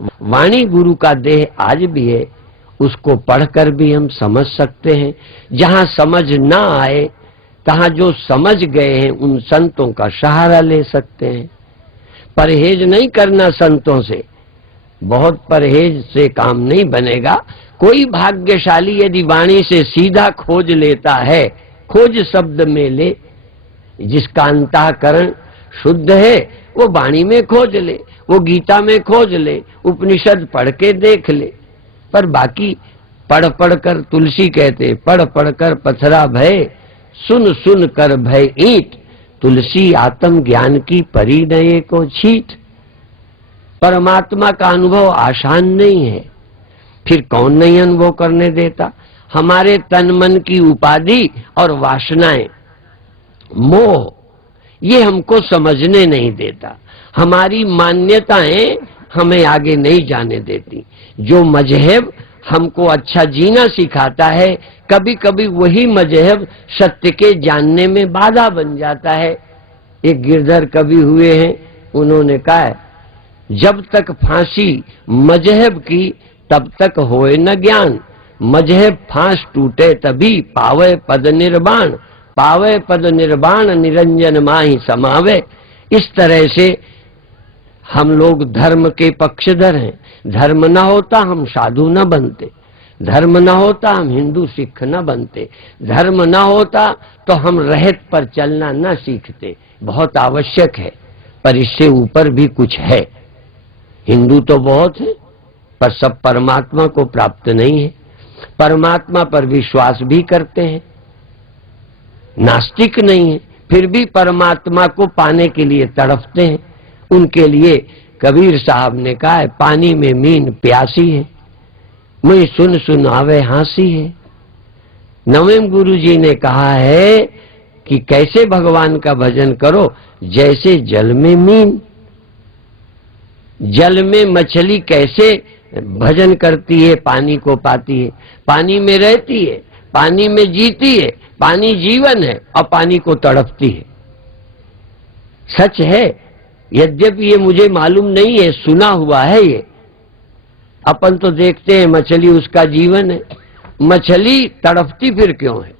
वाणी गुरु का देह आज भी है, उसको पढ़कर भी हम समझ सकते हैं। जहां समझ ना आए तहां जो समझ गए हैं उन संतों का सहारा ले सकते हैं। परहेज नहीं करना संतों से, बहुत परहेज से काम नहीं बनेगा। कोई भाग्यशाली यदि वाणी से सीधा खोज लेता है, खोज शब्द में ले, जिसका अंतःकरण शुद्ध है वो वाणी में खोज ले, वो गीता में खोज ले, उपनिषद पढ़ के देख ले। पर बाकी पढ़ पढ़ कर, तुलसी कहते पढ़ पढ़ कर पथरा भय, सुन सुन कर भय ईंट, तुलसी आत्म ज्ञान की परी नये को छीट। परमात्मा का अनुभव आसान नहीं है, फिर कौन नहीं अनुभव करने देता। हमारे तन मन की उपाधि और वासनाएं, मोह, ये हमको समझने नहीं देता। हमारी मान्यताएं हमें आगे नहीं जाने देती। जो मजहब हमको अच्छा जीना सिखाता है, कभी कभी वही मजहब सत्य के जानने में बाधा बन जाता है। एक गिरधर कवि हुए हैं, उन्होंने कहा है, जब तक फांसी मजहब की तब तक होए न ज्ञान, मजहब फांस टूटे तभी पावे पद निर्वाण, पावे पद निर्वाण निरंजन माहि समावे। इस तरह से हम लोग धर्म के पक्षधर हैं। धर्म न होता हम साधु न बनते, धर्म न होता हम हिंदू सिख न बनते, धर्म न होता तो हम रहत पर चलना न सीखते। बहुत आवश्यक है, पर इससे ऊपर भी कुछ है। हिंदू तो बहुत है, पर सब परमात्मा को प्राप्त नहीं है। परमात्मा पर विश्वास भी करते हैं, नास्तिक नहीं है, फिर भी परमात्मा को पाने के लिए तड़पते हैं। उनके लिए कबीर साहब ने कहा है, पानी में मीन प्यासी है, मैं सुन सुन आवे हांसी है। नवें गुरु जी ने कहा है कि कैसे भगवान का भजन करो, जैसे जल में मीन। जल में मछली कैसे भजन करती है, पानी को पाती है, पानी में रहती है, पानी में जीती है, पानी जीवन है और पानी को तड़पती है। सच है, यद्यपि ये मुझे मालूम नहीं है, सुना हुआ है ये। अपन तो देखते हैं मछली उसका जीवन है, मछली तड़पती फिर क्यों है?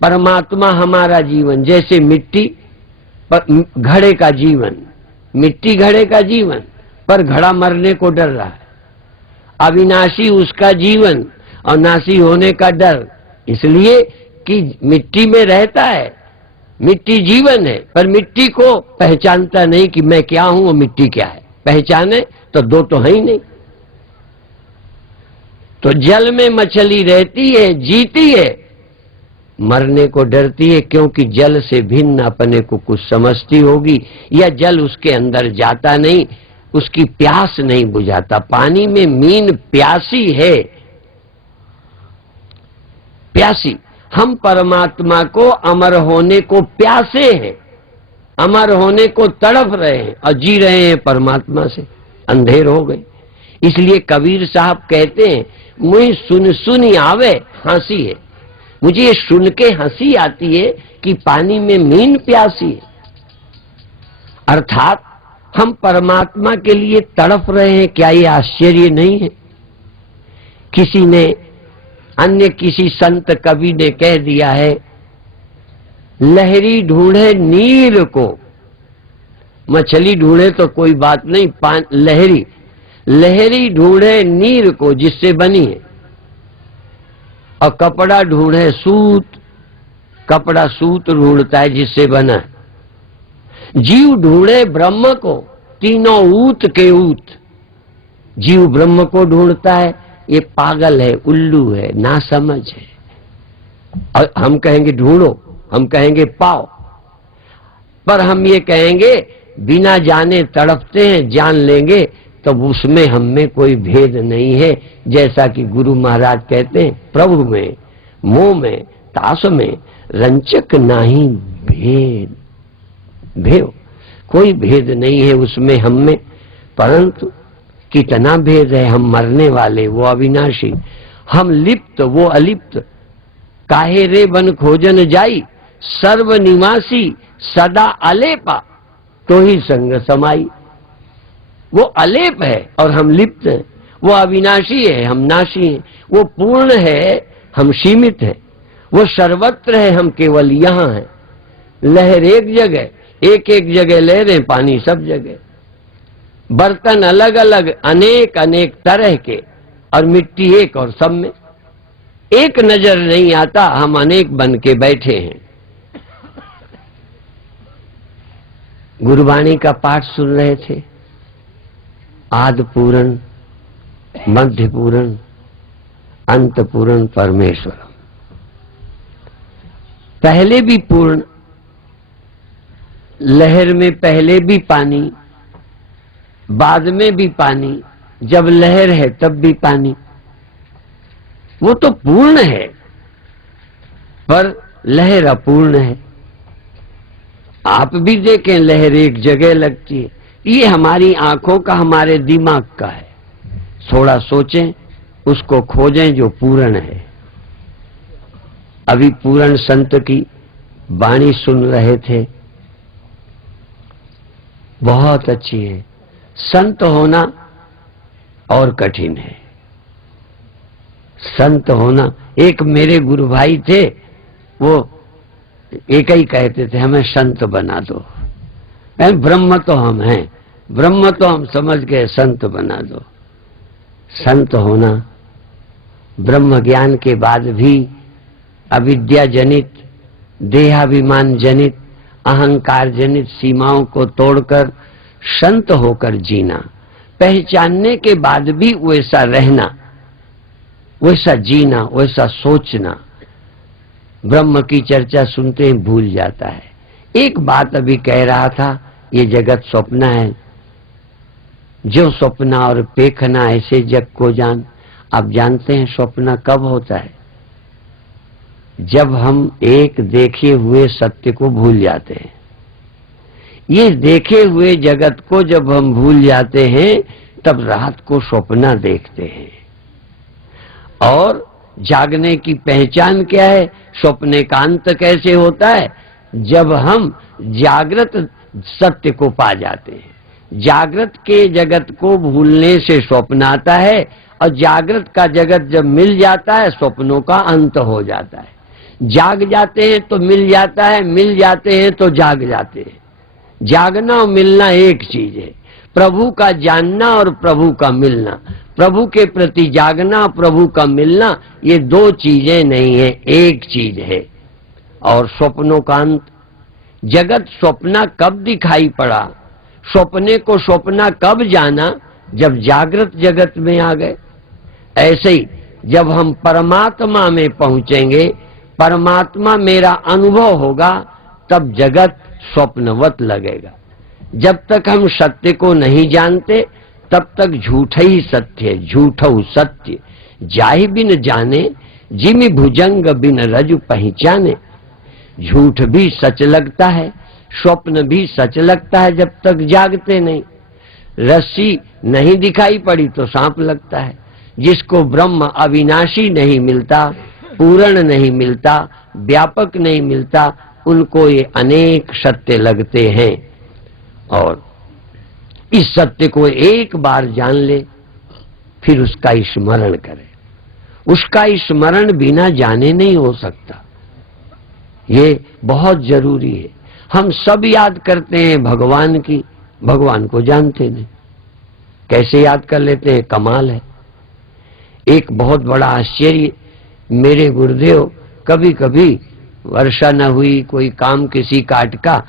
परमात्मा हमारा जीवन, जैसे मिट्टी घड़े का जीवन, मिट्टी घड़े का जीवन, पर घड़ा मरने को डर रहा है। अविनाशी उसका जीवन और नाशी होने का डर, इसलिए कि मिट्टी में रहता है, मिट्टी जीवन है, पर मिट्टी को पहचानता नहीं कि मैं क्या हूं और मिट्टी क्या है। पहचाने तो दो तो है ही नहीं। तो जल में मछली रहती है, जीती है, मरने को डरती है, क्योंकि जल से भिन्न अपने को कुछ समझती होगी, या जल उसके अंदर जाता नहीं, उसकी प्यास नहीं बुझाता। पानी में मीन प्यासी है, प्यासी। हम परमात्मा को अमर होने को प्यासे हैं, अमर होने को तड़प रहे हैं और जी रहे हैं परमात्मा से, अंधेर हो गए। इसलिए कबीर साहब कहते हैं, मुझे सुन सुन आवे हंसी है, मुझे ये सुन के हंसी आती है कि पानी में मीन प्यासी है। अर्थात हम परमात्मा के लिए तड़प रहे हैं। क्या ये आश्चर्य नहीं है? किसी ने, अन्य किसी संत कवि ने कह दिया है, लहरी ढूंढे नीर को, मछली ढूंढे तो कोई बात नहीं, लहरी लहरी ढूंढे नीर को जिससे बनी है, और कपड़ा ढूंढे सूत, कपड़ा सूत ढूंढता है जिससे बना है। जीव ढूंढे ब्रह्म को, तीनों ऊत के ऊत। जीव ब्रह्म को ढूंढता है, ये पागल है, उल्लू है, नासमझ है। और हम कहेंगे ढूंढो, हम कहेंगे पाओ, पर हम ये कहेंगे बिना जाने तड़पते हैं, जान लेंगे तो उसमें हम में कोई भेद नहीं है। जैसा कि गुरु महाराज कहते हैं, प्रभु में मोह में तास में रंचक नहीं भेद, भेव कोई भेद नहीं है उसमें हम में, परंतु कितना भेद है। हम मरने वाले, वो अविनाशी, हम लिप्त, वो अलिप्त। काहे रे बन खोजन जाई, सर्वनिवासी सदा अलेपा, तो ही संग समाई। वो अलेप है और हम लिप्त हैं। वो अविनाशी है, हम नाशी हैं। वो पूर्ण है, हम सीमित हैं। वो सर्वत्र है, हम केवल यहां हैं। लहर एक जगह, एक एक जगह लहरें, पानी सब जगह। बर्तन अलग अलग, अनेक अनेक तरह के, और मिट्टी एक, और सब में एक नजर नहीं आता, हम अनेक बन के बैठे हैं। गुरुवाणी का पाठ सुन रहे थे। आदि पूरण, मध्य पूरण, अंत पूरण परमेश्वरम। पहले भी पूर्ण, लहर में पहले भी पानी, बाद में भी पानी, जब लहर है तब भी पानी। वो तो पूर्ण है, पर लहर अपूर्ण है। आप भी देखें, लहर एक जगह लगती है। ये हमारी आंखों का, हमारे दिमाग का है। थोड़ा सोचें, उसको खोजें जो पूर्ण है। अभी पूर्ण संत की वाणी सुन रहे थे, बहुत अच्छी है। संत होना और कठिन है। संत होना, एक मेरे गुरु भाई थे, वो एक ही कहते थे, हमें संत बना दो। ब्रह्म तो हम हैं, ब्रह्म तो हम समझ गए, संत बना दो। संत होना, ब्रह्म ज्ञान के बाद भी अविद्या जनित, देहाभिमान जनित, अहंकार जनित सीमाओं को तोड़कर संत होकर जीना, पहचानने के बाद भी वैसा रहना, वैसा जीना, वैसा सोचना। ब्रह्म की चर्चा सुनते ही भूल जाता है। एक बात अभी कह रहा था, ये जगत स्वप्न है, जो स्वप्ना और पेखना ऐसे जग को जान। आप जानते हैं स्वप्न कब होता है? जब हम एक देखे हुए सत्य को भूल जाते हैं। ये देखे हुए जगत को जब हम भूल जाते हैं, तब रात को स्वप्न देखते हैं। और जागने की पहचान क्या है? स्वप्न का अंत कैसे होता है? जब हम जागृत सत्य को पा जाते हैं। जागृत के जगत को भूलने से स्वप्न आता है, और जागृत का जगत जब मिल जाता है, स्वप्नों का अंत हो जाता है। जाग जाते हैं तो मिल जाता है, मिल जाते हैं तो जाग जाते हैं। जागना और मिलना एक चीज है। प्रभु का जानना और प्रभु का मिलना, प्रभु के प्रति जागना, प्रभु का मिलना, ये दो चीजें नहीं है, एक चीज है। और स्वप्नों का अंत, जगत स्वप्ना कब दिखाई पड़ा? स्वप्ने को स्वप्ना कब जाना? जब जागृत जगत में आ गए। ऐसे ही जब हम परमात्मा में पहुंचेंगे, परमात्मा मेरा अनुभव होगा, तब जगत स्वप्नवत लगेगा। जब तक हम सत्य को नहीं जानते, तब तक झूठा ही सत्य है, झूठऊ सत्य। जाहि बिन जाने, जिमि भुजंग बिन रजु पहचाने। झूठ भी सच लगता है, स्वप्न भी सच लगता है, जब तक जागते नहीं। रस्सी नहीं दिखाई पड़ी तो सांप लगता है। जिसको ब्रह्म अविनाशी नहीं मिलता, पूर्ण नहीं मिलता, व्यापक नहीं मिलता, उनको ये अनेक सत्य लगते हैं। और इस सत्य को एक बार जान ले, फिर उसका स्मरण करे। उसका स्मरण बिना जाने नहीं हो सकता। ये बहुत जरूरी है। हम सब याद करते हैं भगवान की, भगवान को जानते नहीं। कैसे याद कर लेते हैं? कमाल है। एक बहुत बड़ा आश्चर्य, मेरे गुरुदेव कभी कभी वर्षा न हुई, कोई काम किसी का अटका,